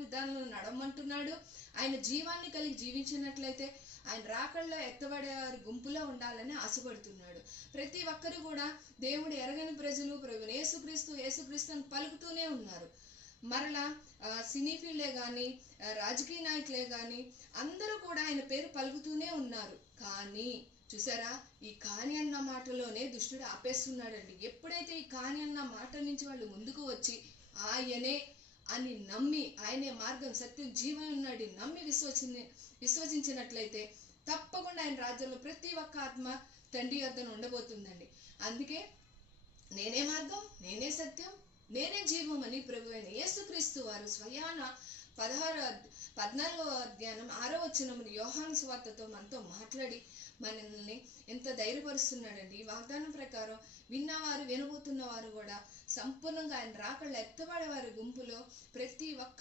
విధానంలో నడమంటున్నాడు. ఆయన జీవాన్ని కలిగి జీవించినట్లయితే ఆయన రాకల్లో ఎత్తబడే వారి గుంపులో ఉండాలని ఆశపడుతున్నాడు. ప్రతి ఒక్కరు కూడా దేవుడు ఎరగని ప్రజలు ప్రభువుని యేసుక్రీస్తు అని పలుకుతూనే ఉన్నారు. మరలా సినీ ఫీల్డే కానీ రాజకీయ నాయకులే కానీ అందరూ కూడా ఆయన పేరు పలుకుతూనే ఉన్నారు. కానీ చూసారా, ఈ కాని అన్న మాటలోనే దుష్టుడు ఆపేస్తున్నాడండి. ఎప్పుడైతే ఈ కాని అన్న మాట నుంచి వాళ్ళు ముందుకు వచ్చి ఆయనే అని నమ్మి, ఆయనే మార్గం సత్యం జీవం ఉన్నాడు నమ్మి విశ్వసించినట్లయితే తప్పకుండా ఆయన రాజ్యంలో ప్రతి ఒక్క ఆత్మ తండ్రి వద్దన ఉండబోతుందండి. అందుకే నేనే మార్గం, నేనే సత్యం, నేనే జీవం అని ప్రభు అయిన యేసుక్రీస్తు వారు స్వయాన 14వ అధ్యాయం 6వ వచనమును యోహాను సువార్తతో మనతో మాట్లాడి మనల్ని ఎంత ధైర్యపరుస్తున్నాడండి. ఈ వాగ్దానం ప్రకారం విన్నవారు వినబోతున్న వారు కూడా సంపూర్ణంగా ఆయన రాకళ్ళు ఎత్తబడే వారి గుంపులో ప్రతి ఒక్క